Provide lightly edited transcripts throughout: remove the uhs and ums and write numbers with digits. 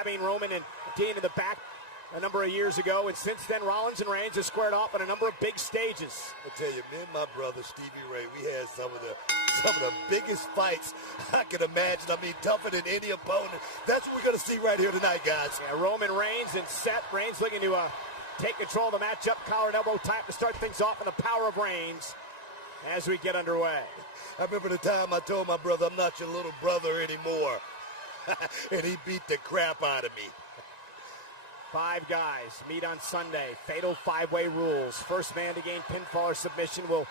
stabbing Roman and Dean in the back a number of years ago, and since then Rollins and Reigns have squared off on a number of big stages. I tell you, me and my brother Stevie Ray, we had some of the biggest fights I could imagine. I mean, tougher than any opponent. That's what we're going to see right here tonight, guys. Yeah, Roman Reigns and Seth. Reigns looking to take control of the matchup. Collar and elbow type to start things off, and the power of Reigns as we get underway. I remember the time I told my brother, I'm not your little brother anymore. And he beat the crap out of me. 5 guys meet on Sunday. Fatal 5-way rules. First man to gain pinfall or submission will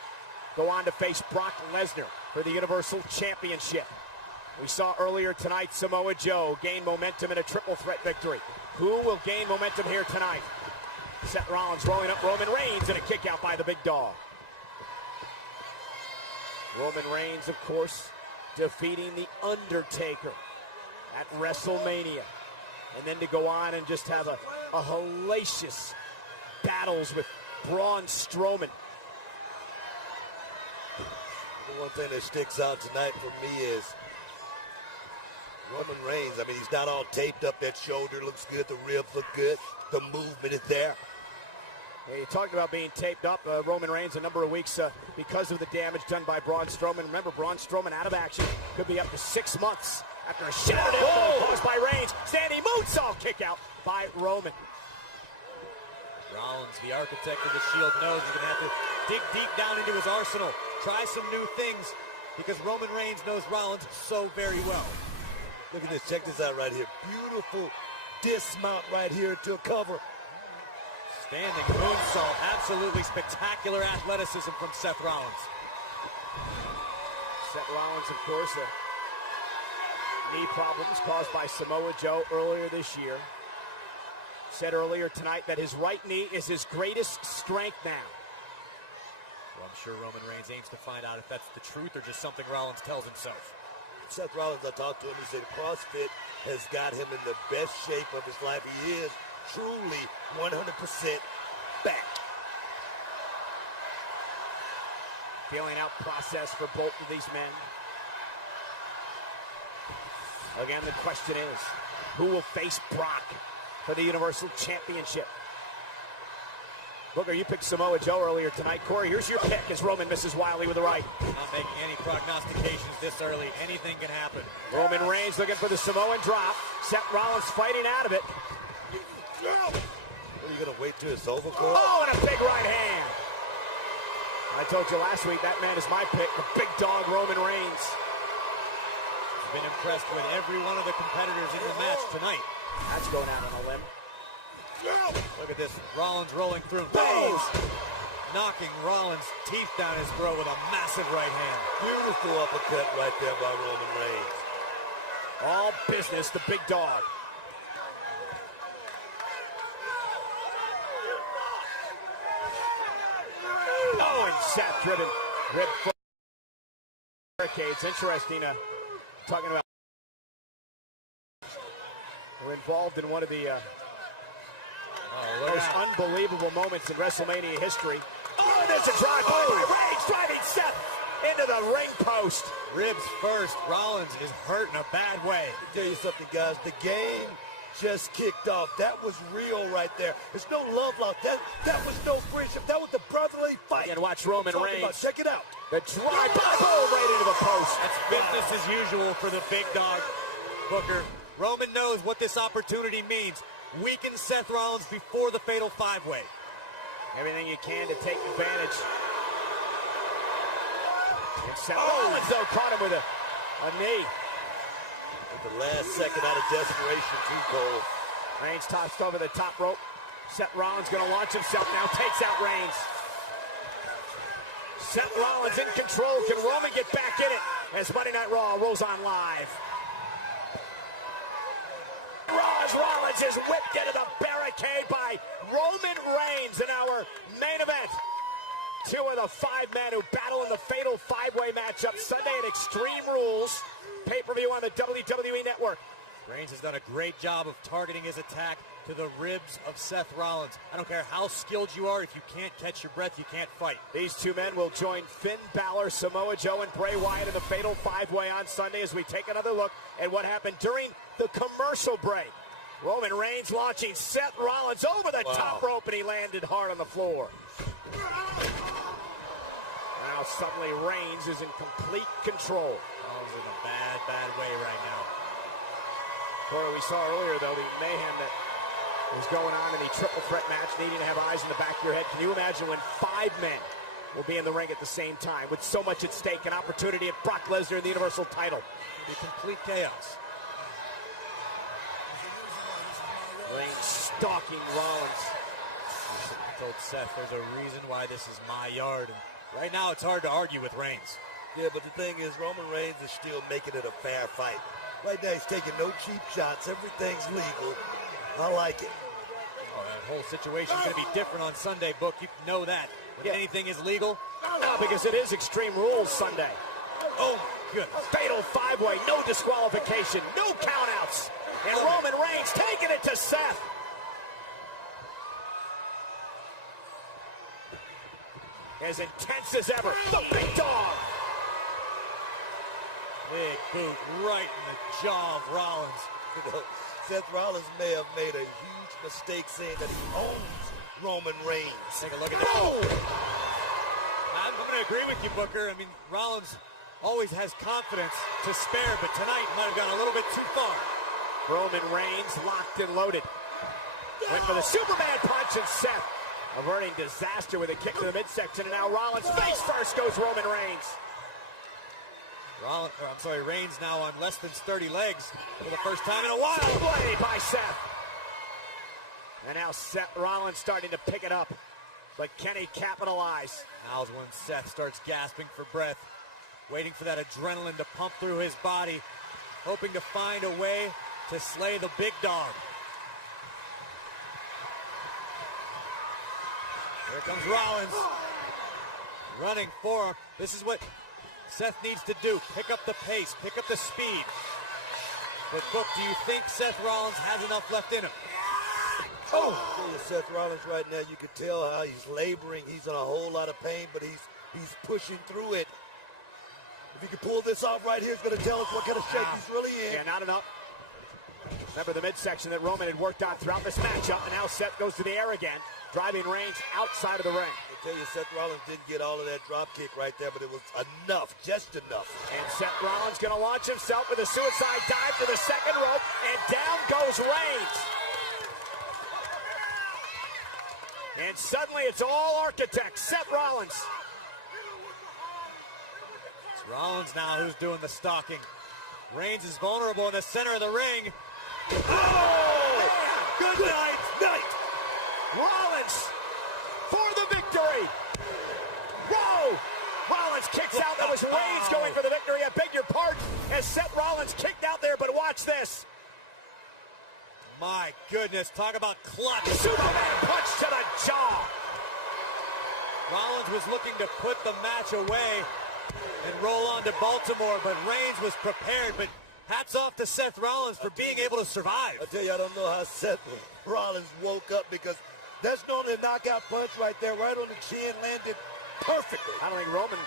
go on to face Brock Lesnar for the Universal Championship. We saw earlier tonight Samoa Joe gain momentum in a triple threat victory. Who will gain momentum here tonight? Seth Rollins rolling up Roman Reigns and a kick out by the big dog. Roman Reigns, of course, defeating The Undertaker at WrestleMania. And then to go on and just have a hellacious battles with Braun Strowman. The one thing that sticks out tonight for me is Roman Reigns. I mean, he's not all taped up. That shoulder looks good. The ribs look good. The movement is there. Yeah, you talked about being taped up. Roman Reigns a number of weeks because of the damage done by Braun Strowman. Remember, Braun Strowman out of action. Could be up to 6 months after a shattered elbow caused by Reigns. Standing moonsault kick out by Roman. Rollins, the architect of the Shield, knows he's going to have to dig deep down into his arsenal. Try some new things because Roman Reigns knows Rollins so very well. Look at this. Check this out right here. Beautiful dismount right here to a cover. Standing moonsault. Absolutely spectacular athleticism from Seth Rollins. Seth Rollins, of course, knee problems caused by Samoa Joe earlier this year. Said earlier tonight that his right knee is his greatest strength now. Well, I'm sure Roman Reigns aims to find out if that's the truth or just something Rollins tells himself. Seth Rollins, I talked to him, he said CrossFit has got him in the best shape of his life. He is truly 100% back. Feeling out process for both of these men. Again, the question is, who will face Brock for the Universal Championship? Booker, you picked Samoa Joe earlier tonight. Corey, here's your pick as Roman misses wildly with the right. Not making any prognostications this early. Anything can happen. Roman Reigns looking for the Samoan drop. Seth Rollins fighting out of it. What, are you going to wait till it's over, Corey? Oh, and a big right hand. I told you last week that man is my pick, the big dog Roman Reigns. Been impressed with every one of the competitors in the match tonight. That's going out on a limb. Look at this, Rollins rolling through. Boom! Knocking Rollins' teeth down his throat with a massive right hand. Beautiful uppercut right there by Roman Reigns. All business, the big dog. Oh, and Seth driven rib foot barricades. Interesting, talking about we're involved in one of the most unbelievable moments in WrestleMania history. Oh, there's a drive by Reigns, driving Seth into the ring post. Ribs first. Rollins is hurt in a bad way. Let me tell you something, guys. The game just kicked off. That was real right there. There's no love lost. That was no friendship. That was the brotherly fight. And watch Roman Reigns. Check it out. The drive by right into the post. That's business as usual for the big dog. Booker, Roman knows what this opportunity means. Weaken Seth Rollins before the fatal 5-way. Everything you can to take advantage. And Seth Rollins, though, caught him with a knee. At the last second out of desperation, too cold. Reigns tossed over the top rope. Seth Rollins going to launch himself now. Takes out Reigns. Seth Rollins in control. Can Roman get back in it as Monday Night Raw rolls on live? Rollins is whipped into the barricade by Roman Reigns in our main event. 2 of the 5 men who battle in the fatal 5-way matchup Sunday at Extreme Rules. Pay-per-view on the WWE Network. Reigns has done a great job of targeting his attack to the ribs of Seth Rollins. I don't care how skilled you are, if you can't catch your breath, you can't fight. These 2 men will join Finn Balor, Samoa Joe, and Bray Wyatt in the fatal 5-way on Sunday as we take another look at what happened during the commercial break. Roman Reigns launching Seth Rollins over the top rope, and he landed hard on the floor. Now suddenly Reigns is in complete control. Rollins in a bad, bad way right now. Corey, we saw earlier, though, the mayhem that was going on in the triple threat match, needing to have eyes in the back of your head. Can you imagine when 5 men will be in the ring at the same time with so much at stake, an opportunity at Brock Lesnar in the Universal title? It'll be complete chaos. Reigns stalking Rollins. I told Seth there's a reason why this is my yard. And right now it's hard to argue with Reigns. Yeah, but the thing is, Roman Reigns is still making it a fair fight. Right now he's taking no cheap shots. Everything's legal. I like it. Oh, that whole situation's going to be different on Sunday, Book. You know that. When anything is legal. No, because it is Extreme Rules Sunday. Oh, my goodness. Fatal 5-way, no disqualification, no countouts. And Roman Reigns taking it to Seth. As intense as ever, the big dog. Big boot right in the jaw of Rollins. You know, Seth Rollins may have made a huge mistake saying that he owns Roman Reigns. Take a look at that. I'm going to agree with you, Booker. I mean, Rollins always has confidence to spare, but tonight might have gone a little bit too far. Roman Reigns locked and loaded. Went for the Superman punch, and Seth averting disaster with a kick to the midsection, and now Rollins face first goes Roman Reigns. Reigns now on less than 30 legs for the first time in a while. Play by Seth. And now Seth Rollins starting to pick it up, but can he capitalize? Now's when Seth starts gasping for breath, waiting for that adrenaline to pump through his body, hoping to find a way to slay the big dog. Here comes Rollins, running for him. This is what Seth needs to do. Pick up the pace, pick up the speed. But, Book, do you think Seth Rollins has enough left in him? Oh, Seth Rollins right now, you can tell how he's laboring. He's in a whole lot of pain, but he's pushing through it. If he can pull this off right here, he's going to tell us what kind of shape he's really in. Yeah, not enough. Remember the midsection that Roman had worked on throughout this matchup, and now Seth goes to the air again, driving Reigns outside of the ring. I tell you, Seth Rollins didn't get all of that drop kick right there, but it was enough, just enough. And Seth Rollins going to launch himself with a suicide dive to the second rope, and down goes Reigns. And suddenly it's all architect, Seth Rollins. It's Rollins now who's doing the stalking. Reigns is vulnerable in the center of the ring. Oh! Good night! Rollins for the victory. Whoa! Rollins kicks out. That was Reigns going for the victory. I beg your pardon as Seth Rollins kicked out there, but watch this. My goodness, talk about clutch. Superman punch to the jaw. Rollins was looking to put the match away and roll on to Baltimore, but Reigns was prepared. But hats off to Seth Rollins for being able to survive. I tell you, I don't know how Seth Rollins woke up, because that's normally a knockout punch right there, right on the chin, landed perfectly. I don't think Roman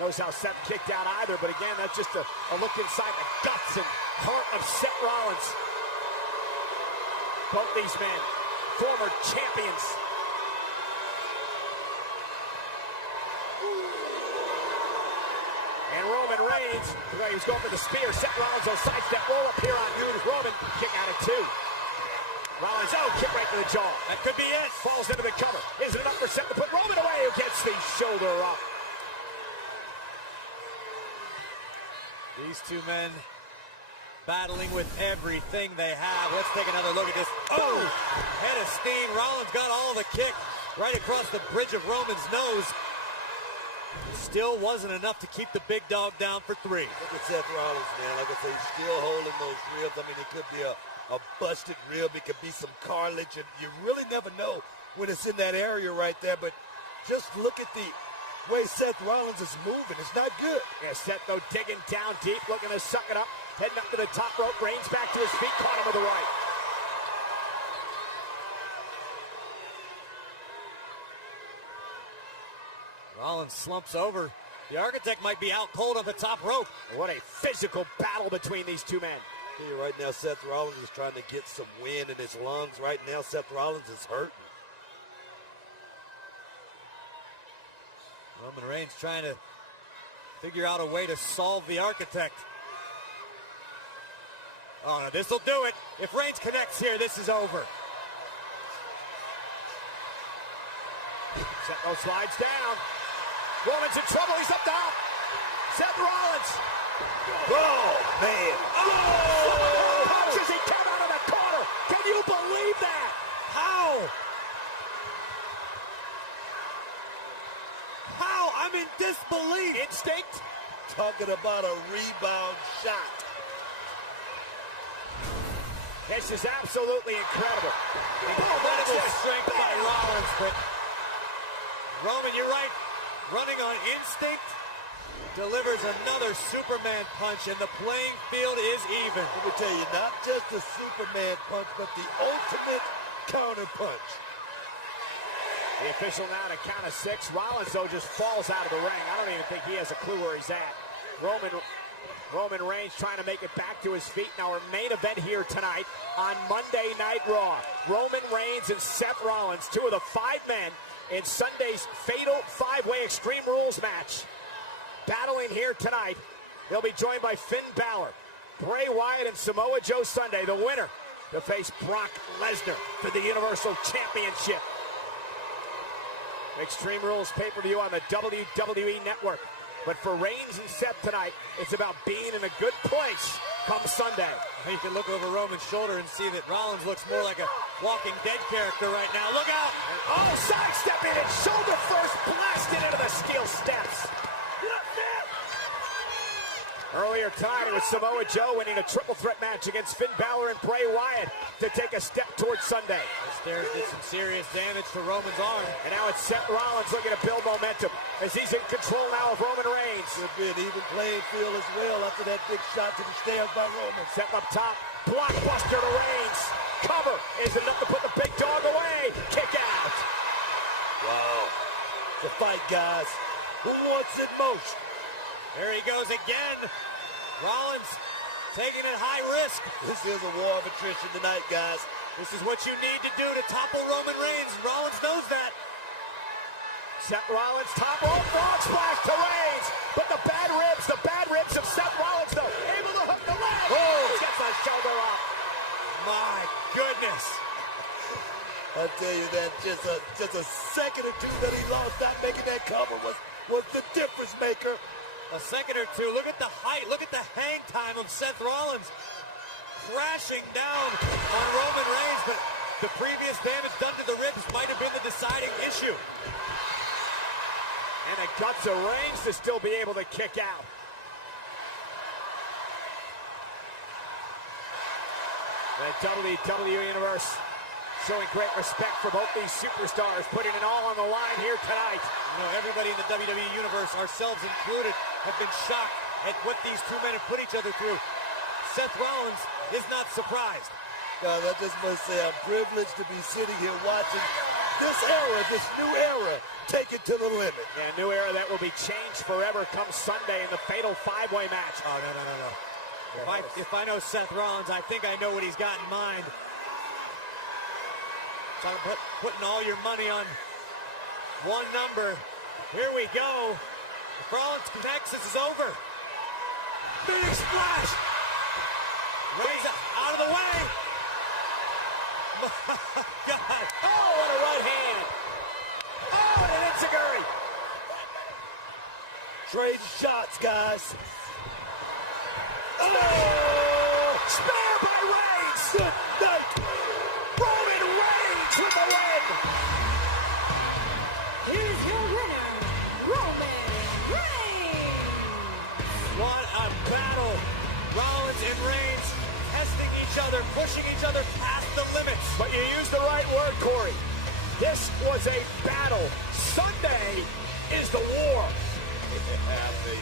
knows how Seth kicked out either, but again, that's just a look inside the guts and heart of Seth Rollins. Both these men, former champions. And Roman Reigns, he was going for the spear. Seth Rollins will sidestep, roll up here on Roman. Kick out at 2. Rollins, kick right to the jaw. That could be it. Falls into the cover. Is it enough for Seth to put Roman away, who gets the shoulder up? These two men battling with everything they have. Let's take another look at this. Oh! Head of steam. Rollins got all the kick right across the bridge of Roman's nose. Still wasn't enough to keep the big dog down for 3. Look at Seth Rollins, man. Like I say, he's still holding those ribs. I mean, it could be a busted rib. It could be some cartilage. And you really never know when it's in that area right there. But just look at the way Seth Rollins is moving. It's not good. Yeah, Seth, though, digging down deep, looking to suck it up. Heading up to the top rope. Reigns back to his feet. Caught him with the right. Rollins slumps over. The Architect might be out cold on the top rope. What a physical battle between these two men. Yeah, right now Seth Rollins is trying to get some wind in his lungs. Right now Seth Rollins is hurting. Roman Reigns trying to figure out a way to solve the architect. Oh, no, this will do it. If Reigns connects here, this is over. Seth slides down. Rollins in trouble. He's up top. Seth Rollins. Oh, man. Oh! Punches. He came out of the corner. Can you believe that? How? How? I'm in disbelief. Instinct. Talking about a rebound shot. This is absolutely incredible. Incredible strength by Rollins, but Roman, you're right. Running on instinct, delivers another Superman punch, and the playing field is even. Let me tell you, not just the Superman punch, but the ultimate counter punch. The official now to count of 6. Rollins, though, just falls out of the ring. I don't even think he has a clue where he's at. Roman Reigns trying to make it back to his feet. Now our main event here tonight on Monday Night Raw. Roman Reigns and Seth Rollins, 2 of the 5 men in Sunday's fatal 5-way Extreme Rules match. Battling here tonight, they'll be joined by Finn Balor, Bray Wyatt, and Samoa Joe Sunday. The winner to face Brock Lesnar for the Universal Championship. Extreme Rules pay-per-view on the WWE Network. But for Reigns and Seth tonight, it's about being in a good place come Sunday. You can look over Roman's shoulder and see that Rollins looks more like a Walking Dead character right now. Look out! Oh, sidestepping it, shoulder first, blasted into the steel steps. Earlier tonight, it was Samoa Joe winning a triple threat match against Finn Balor and Bray Wyatt to take a step towards Sunday. There did some serious damage to Roman's arm. And now it's Seth Rollins looking to build momentum as he's in control now of Roman Reigns. Could be an even playing field as well after that big shot to the stairs by Roman. Seth up top, blockbuster to Reigns. Cover is enough to put the big dog away. Kick out. Wow. It's a fight, guys. Who wants it most? There he goes again. Rollins taking it high risk. This is a war of attrition tonight, guys. This is what you need to do to topple Roman Reigns. Rollins knows that. Seth Rollins, top rope, frog splash to Reigns. But the bad ribs of Seth Rollins, though. Able to hook the leg. Oh, gets a shoulder up. My goodness. I tell you that just a second or two that he lost, not making that cover was the difference maker. A second or two. Look at the height. Look at the hang time of Seth Rollins. Crashing down on Roman Reigns, but the previous damage done to the ribs might have been the deciding issue. And the guts of Reigns to still be able to kick out. The WWE Universe showing great respect for both these superstars, putting it all on the line here tonight. You know, everybody in the WWE Universe, ourselves included, have been shocked at what these 2 men have put each other through. Seth Rollins is not surprised. God, I just must say I'm privileged to be sitting here watching this era, this new era, take it to the limit. Yeah, new era that will be changed forever come Sunday in the fatal 5-way match. Oh, no. If I know Seth Rollins, I think I know what he's got in mind. So I'm putting all your money on one number. Here we go. If Rollins connects, this is over. Big splash. Reigns out of the way. My God. Oh, what a right hand. Oh, and an enziguri. Trade shots, guys. Oh! Spear by Reigns. Good night. Roman Reigns with the win. Here's your winner, Roman Reigns. What a battle. Rollins and Reigns testing each other, pushing each other past the limits. But you used the right word, Corey. This was a battle. Sunday is the war. Yeah, baby.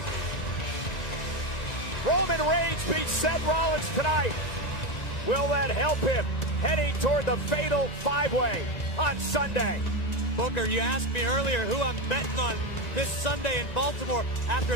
Roman Reigns beats Seth Rollins tonight. Will that help him heading toward the fatal 5-way on Sunday? Booker, you asked me earlier who I'm betting on this Sunday in Baltimore after